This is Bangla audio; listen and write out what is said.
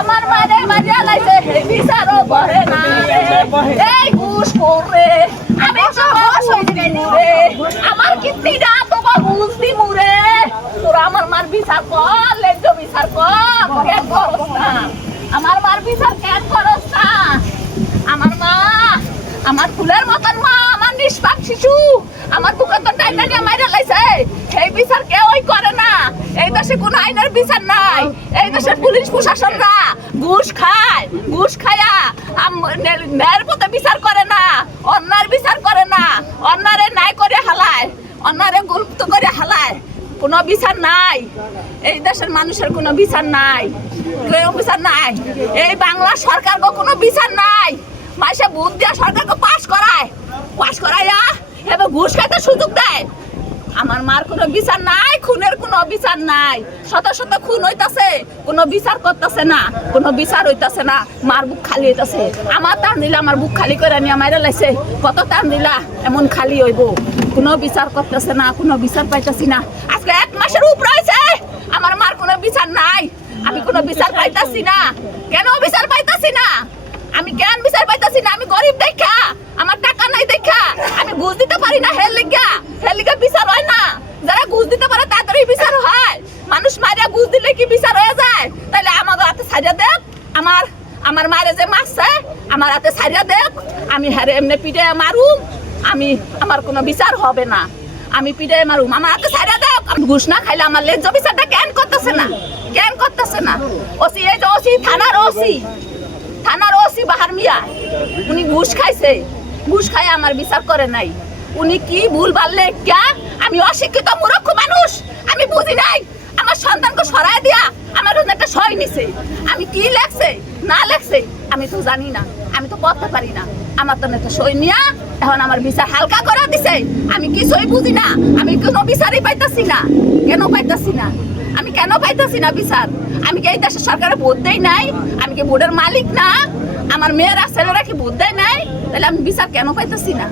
আমার মারে মারিয়া লাইছে হে বিচারও করে না এই ঘুষ করে আমি আমার কিত্তিটা তোমার ঘুষ দি মুরে তোরা আমার মার বিচার কর লেজ বিচার কর কেন করস না আমার মার বিচার কেন করস না আমার মা আমার ফুলের মতন মা আমার নিষ্পাপ শিশু আমার বুকে তো টাইনা নিয়ে মাইরা লাইছে এই বিচার কেউই করে না এই দেশে কোনো আইনের বিচার নাই এই দেশের পুলিশ প্রশাসনরা ঘুষ খায়া ন্যায়ের পথে বিচার করে না অন্যায়ের বিচার করে না অন্যারে নাই করে হালায় অন্যারে গুরুত্ব করে হালায় কোনো বিচার নাই এই দেশের মানুষের কোনো বিচার নাই কেউ বিচার নাই এই বাংলা সরকারকে কোনো বিচার নাই মাসে ভোট দিয়া সরকারকে পাস করায়া এবার ঘুষ খাইতে সুযোগ দেয় আমার মার কোনো বিচার নাই খুনের কোনো বিচার নাই শত শত খুন হইতাছে কোনো বিচার করতেছে না কোনো বিচার হইতাছে না মার বুক খালি হইতাছে আমার টান দিলা আমার বুক খালি করে নিয়ে মাইরা লাইছে কত টান দিলা এমন খালি হইব কোনো বিচার করতেছে না কোনো বিচার পাইতাছি না আজকে 1 মাসের উপর হয়েছে আমার মার কোনো বিচার নাই আমি কোনো বিচার পাইতাছি না কেন বিচার পাইতাছি না আমি কেন বিচার পাইতাছি না আমি গরিব দেখা আমার টাকা নাই দেখা আমি ঘুষ দিতে পারি না হেল লিগা বিচার হয় না যারা ঘুষ দিতে পারে তাদেরই বিচার হয় মানুষ মারিয়া ঘুষ দিলে কি বিচার হয়ে যায় তাহলে আমার হাতে ছাড়িয়া দেখ আমার মারে যে মারছে আমার হাতে ছাড়িয়া দেখ আমি হারে এমনি পিঠে মারুম আমার কোনো বিচার হবে না আমি পিঠে মারুম আমার হাতে ছাড়িয়া দেখ আমি ঘুষ না খাইলে আমার লেজ বিচারটা কেন করতেছে না ওসি এই যে ওসি থানার ওসি বাহার মিয়া উনি ঘুষ খায় আমার বিচার করে নাই উনি কি ভুল বাড়লে ক্যা আমি অশিক্ষিত মূর্খ মানুষ আমি বুঝি নাই আমার সন্তানকে সরায় দিয়া আমার একটা সই নিছে আমি কি লেখছে না লেখছে আমি তো জানি না আমি তো পড়তে পারি না আমার তো একটা সই নিয়া এখন আমার বিচার হালকা করে দিছে আমি কি সই বুঝি না আমি কোনো বিচারই পাইতাছি না কেন পাইতাছি না বিচার আমি কি এই দেশের সরকারে ভোট দেই নাই আমি কি ভোটের মালিক না আমার মেয়েরা ছেলেরা কি ভোট দেয় নাই তাহলে আমি বিচার কেন পাইতাছি না